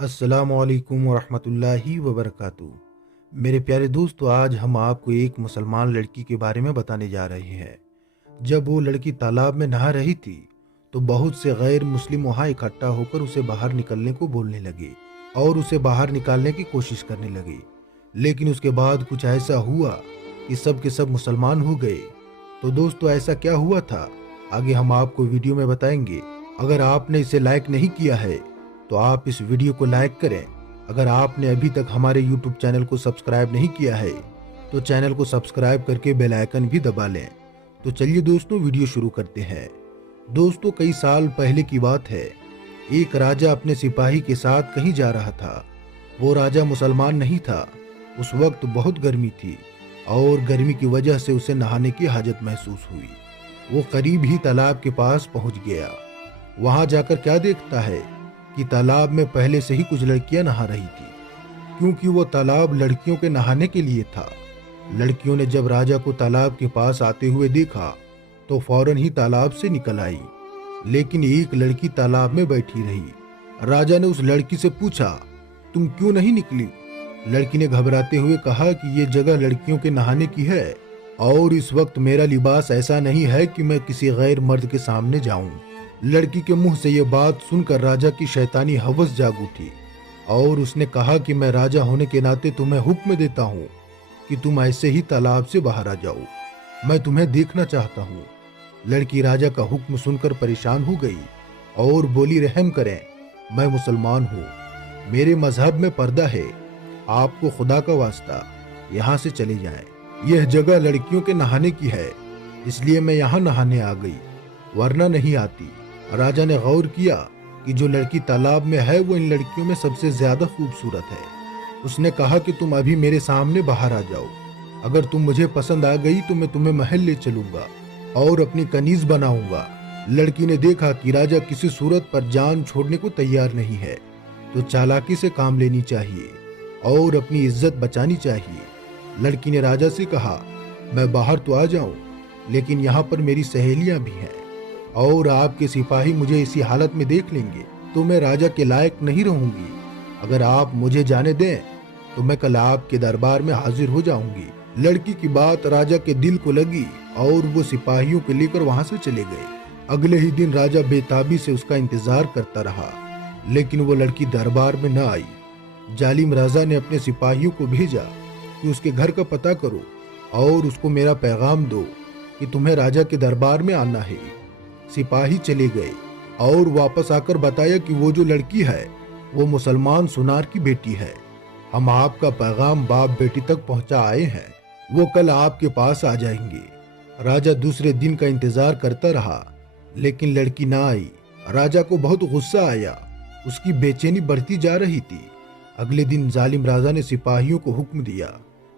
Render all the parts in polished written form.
अस्सलाम वालेकुम वरहमतुल्लाहि वबरकातुहू। मेरे प्यारे दोस्तों, आज हम आपको एक मुसलमान लड़की के बारे में बताने जा रहे हैं। जब वो लड़की तालाब में नहा रही थी तो बहुत से गैर मुस्लिम वहाँ इकट्ठा होकर उसे बाहर निकलने को बोलने लगे और उसे बाहर निकालने की कोशिश करने लगे। लेकिन उसके बाद कुछ ऐसा हुआ कि सब के सब मुसलमान हो गए। तो दोस्तों, ऐसा क्या हुआ था आगे हम आपको वीडियो में बताएंगे। अगर आपने इसे लाइक नहीं किया है तो आप इस वीडियो को लाइक करें। अगर आपने अभी तक हमारे YouTube चैनल को सब्सक्राइब नहीं किया है तो चैनल को सब्सक्राइब करके बेल आइकन भी दबा लें। तो चलिए दोस्तों, वीडियो शुरू करते हैं। दोस्तों, कई साल पहले की बात है। एक राजा अपने सिपाही के साथ कहीं जा रहा था। वो राजा मुसलमान नहीं था। उस वक्त बहुत गर्मी थी और गर्मी की वजह से उसे नहाने की हाजत महसूस हुई। वो करीब ही तालाब के पास पहुंच गया। वहां जाकर क्या देखता है कि तालाब में पहले से ही कुछ लड़कियां नहा रही थी, क्योंकि वो तालाब लड़कियों के नहाने के लिए था। लड़कियों ने जब राजा को तालाब के पास आते हुए देखा तो फौरन ही तालाब से निकल आई, लेकिन एक लड़की तालाब में बैठी रही। राजा ने उस लड़की से पूछा, तुम क्यों नहीं निकली? लड़की ने घबराते हुए कहा कि ये जगह लड़कियों के नहाने की है और इस वक्त मेरा लिबास ऐसा नहीं है कि मैं किसी गैर मर्द के सामने जाऊं। लड़की के मुंह से ये बात सुनकर राजा की शैतानी हवस जाग उठी और उसने कहा कि मैं राजा होने के नाते तुम्हें हुक्म देता हूँ कि तुम ऐसे ही तालाब से बाहर आ जाओ। मैं तुम्हें देखना चाहता हूँ। लड़की राजा का हुक्म सुनकर परेशान हो गई और बोली, रहम करें, मैं मुसलमान हूँ, मेरे मजहब में पर्दा है, आपको खुदा का वास्ता यहाँ से चले जाएं। यह जगह लड़कियों के नहाने की है, इसलिए मैं यहाँ नहाने आ गई, वरना नहीं आती। राजा ने गौर किया कि जो लड़की तालाब में है वो इन लड़कियों में सबसे ज्यादा खूबसूरत है। उसने कहा कि तुम अभी मेरे सामने बाहर आ जाओ। अगर तुम मुझे पसंद आ गई तो मैं तुम्हें महल ले चलूंगा और अपनी कनीज बनाऊंगा। लड़की ने देखा कि राजा किसी सूरत पर जान छोड़ने को तैयार नहीं है, तो चालाकी से काम लेनी चाहिए और अपनी इज्जत बचानी चाहिए। लड़की ने राजा से कहा, मैं बाहर तो आ जाऊं, लेकिन यहाँ पर मेरी सहेलियां भी हैं और आपके सिपाही मुझे इसी हालत में देख लेंगे तो मैं राजा के लायक नहीं रहूंगी। अगर आप मुझे जाने दें तो मैं कल आपके दरबार में हाजिर हो जाऊंगी। लड़की की बात राजा के दिल को लगी और वो सिपाहियों को लेकर वहां से चले गए। अगले ही दिन राजा बेताबी से उसका इंतजार करता रहा, लेकिन वो लड़की दरबार में न आई। जालिम राजा ने अपने सिपाहियों को भेजा कि उसके घर का पता करो और उसको मेरा पैगाम दो कि तुम्हें राजा के दरबार में आना है। सिपाही चले गए और वापस आकर बताया कि वो जो लड़की है वो मुसलमान सुनार की बेटी है। हम आपका पैगाम बाप बेटी तक पहुंचा आए हैं, वो कल आपके पास आ जाएंगे। राजा दूसरे दिन का इंतजार करता रहा, लेकिन लड़की ना आई। राजा को बहुत गुस्सा आया, उसकी बेचैनी बढ़ती जा रही थी। अगले दिन जालिम राजा ने सिपाहियों को हुक्म दिया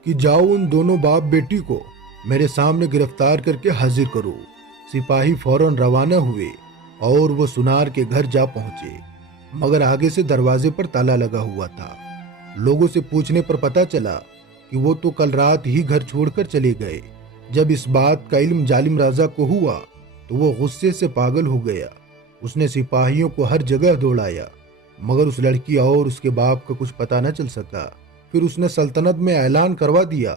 कि जाओ उन दोनों बाप बेटी को मेरे सामने गिरफ्तार करके हाजिर करो। सिपाही फौरन रवाना हुए और वो सुनार के घर जा पहुंचे, मगर आगे से दरवाजे पर ताला लगा हुआ था। लोगों से पूछने पर पता चला कि वो तो कल रात ही घर छोड़कर चले गए। जब इस बात का इल्म जालिम राजा को हुआ तो वो गुस्से से पागल हो गया। उसने सिपाहियों को हर जगह दौड़ाया, मगर उस लड़की और उसके बाप का कुछ पता न चल सका। फिर उसने सल्तनत में ऐलान करवा दिया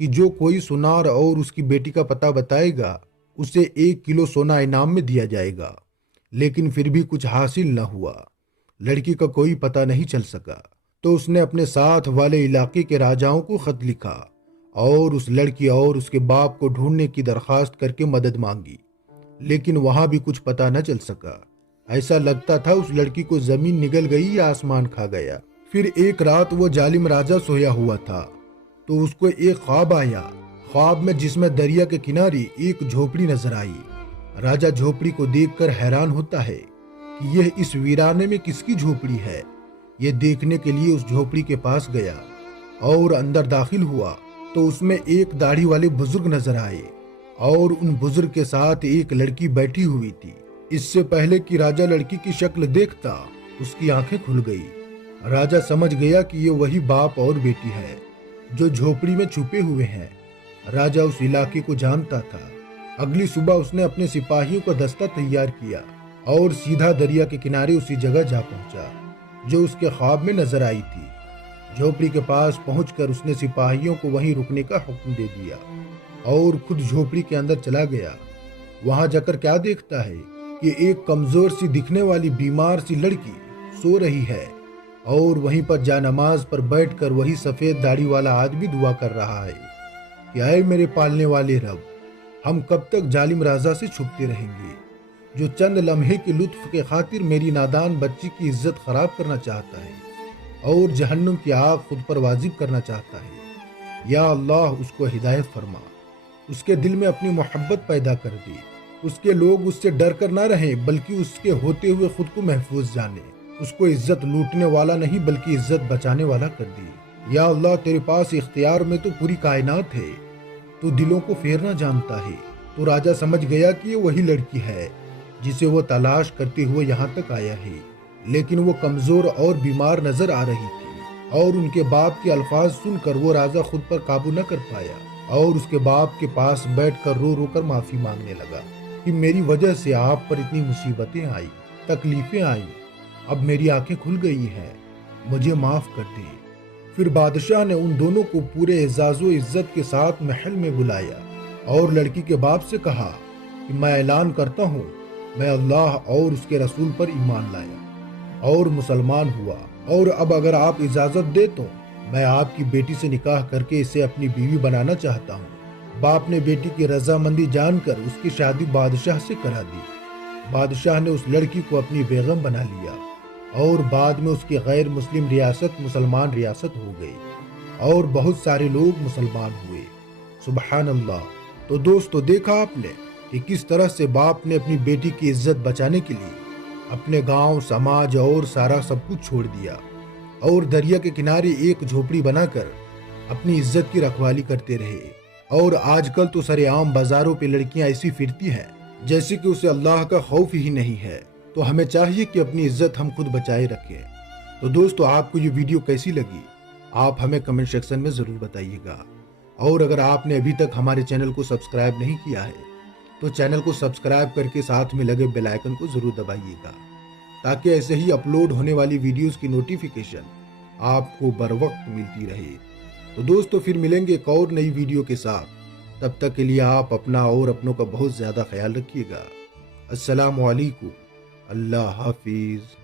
कि जो कोई सुनार और उसकी बेटी का पता बताएगा उसे 1 किलो सोना इनाम में दिया जाएगा। लेकिन फिर भी कुछ हासिल न हुआ, लड़की का कोई पता नहीं चल सका। तो उसने अपने साथ वाले इलाके के राजाओं को खत लिखा और उस लड़की और उसके बाप को ढूंढने की दरखास्त करके मदद मांगी, लेकिन वहां भी कुछ पता न चल सका। ऐसा लगता था उस लड़की को जमीन निगल गई या आसमान खा गया। फिर एक रात वो जालिम राजा सोया हुआ था तो उसको एक ख्वाब आया। ख्वाब में जिसमें दरिया के किनारे एक झोपड़ी नजर आई। राजा झोपड़ी को देखकर हैरान होता है कि यह इस वीराने में किसकी झोपड़ी है। यह देखने के लिए उस झोपड़ी के पास गया और अंदर दाखिल हुआ तो उसमें एक दाढ़ी वाले बुजुर्ग नजर आए और उन बुजुर्ग के साथ एक लड़की बैठी हुई थी। इससे पहले कि राजा लड़की की शक्ल देखता उसकी आंखें खुल गई। राजा समझ गया कि ये वही बाप और बेटी है जो झोपड़ी में छुपे हुए हैं। राजा उस इलाके को जानता था। अगली सुबह उसने अपने सिपाहियों का दस्ता तैयार किया और सीधा दरिया के किनारे उसी जगह जा पहुंचा। جو اس کے خواب میں نظر آئی تھی۔ جھوپڑی کے پاس پہنچ کر اس نے سپاہیوں کو وہیں رکنے کا حکم دے دیا اور خود جھوپڑی کے اندر چلا گیا۔ وہاں جا کر کیا دیکھتا ہے کہ ایک کمزور سی دکھنے والی بیمار سی لڑکی سو رہی ہے اور وہیں پر جا نماز پر بیٹھ کر وہی سفید داڑھی والا آدمی دعا کر رہا ہے کہ اے میرے پالنے والے رب، ہم کب تک ظالم راجا سے چھپتے رہیں گے جو چند لمحے کے لطف کے خاطر میری نادان بچی کی عزت خراب کرنا چاہتا ہے اور جہنم کی آگ خود پر واجب کرنا چاہتا ہے۔ یا اللہ، اس کو ہدایت فرما، اس کے دل میں اپنی محبت پیدا کر دی، اس کے لوگ اس سے ڈر کر نہ رہیں بلکہ اس کے ہوتے ہوئے خود کو محفوظ جانے، اس کو عزت لوٹنے والا نہیں بلکہ عزت بچانے والا کر دی۔ یا اللہ، تیرے پاس اختیار میں تو پوری کائنات ہے، تو دلوں کو پھیرنا جانتا ہے۔ تو راجا سمجھ گیا کہ یہ وہی لڑکی ہے جسے وہ تلاش کرتے ہوئے یہاں تک آیا ہے، لیکن وہ کمزور اور بیمار نظر آ رہی تھی اور ان کے باپ کے الفاظ سن کر وہ راجا خود پر قابو نہ کر پایا اور اس کے باپ کے پاس بیٹھ کر رو رو کر معافی مانگنے لگا کہ میری وجہ سے آپ پر اتنی مصیبتیں آئی، تکلیفیں آئی، اب میری آنکھیں کھل گئی ہیں، مجھے معاف کر دیں۔ پھر بادشاہ نے ان دونوں کو پورے اعزاز و عزت کے ساتھ محل میں بلایا اور لڑکی کے باپ سے کہا کہ میں اعلان کرتا ہوں، میں اللہ اور اس کے رسول پر ایمان لایا اور مسلمان ہوا، اور اب اگر آپ اجازت دیں تو میں آپ کی بیٹی سے نکاح کر کے اسے اپنی بیوی بنانا چاہتا ہوں۔ باپ نے بیٹی کی رضامندی جان کر اس کی شادی بادشاہ سے کرا دی۔ بادشاہ نے اس لڑکی کو اپنی بیگم بنا لیا اور بعد میں اس کی غیر مسلم ریاست مسلمان ریاست ہو گئی اور بہت سارے لوگ مسلمان ہوئے۔ سبحان اللہ۔ تو دوستو، دیکھا آپ نے کہ کس طرح سے باپ نے اپنی بیٹی کی عزت بچانے کے لیے اپنے گاؤں، سماج اور سارا سب کچھ چھوڑ دیا اور دریا کے کنارے ایک جھوپڑی بنا کر اپنی عزت کی رکھوالی کرتے رہے۔ اور آج کل تو سرے عام بازاروں پہ لڑکیاں ایسی پھرتی ہیں جیسے کہ اسے اللہ کا خوف ہی نہیں ہے۔ تو ہمیں چاہیے کہ اپنی عزت ہم خود بچائے رکھیں۔ تو دوستو، آپ کو یہ ویڈیو کیسی لگی آپ ہمیں کمنٹ سیکشن میں ضرور بتائیے گا، اور اگر آپ نے ابھی تک ہمارے چینل کو سبسکرائب نہیں کیا ہے تو چینل کو سبسکرائب کر کے ساتھ میں لگے بیل آئیکن کو ضرور دبائیے گا تاکہ ایسے ہی اپلوڈ ہونے والی ویڈیوز کی نوٹیفیکیشن آپ کو بر وقت ملتی رہے۔ تو دوستو، پھر ملیں گے ایک اور نئی ویڈیو کے ساتھ، تب تک کے لیے آپ اپنا اور اپنوں کا بہت زیادہ خیال رکھیے گا۔ السلام علیکم، اللہ حافظ۔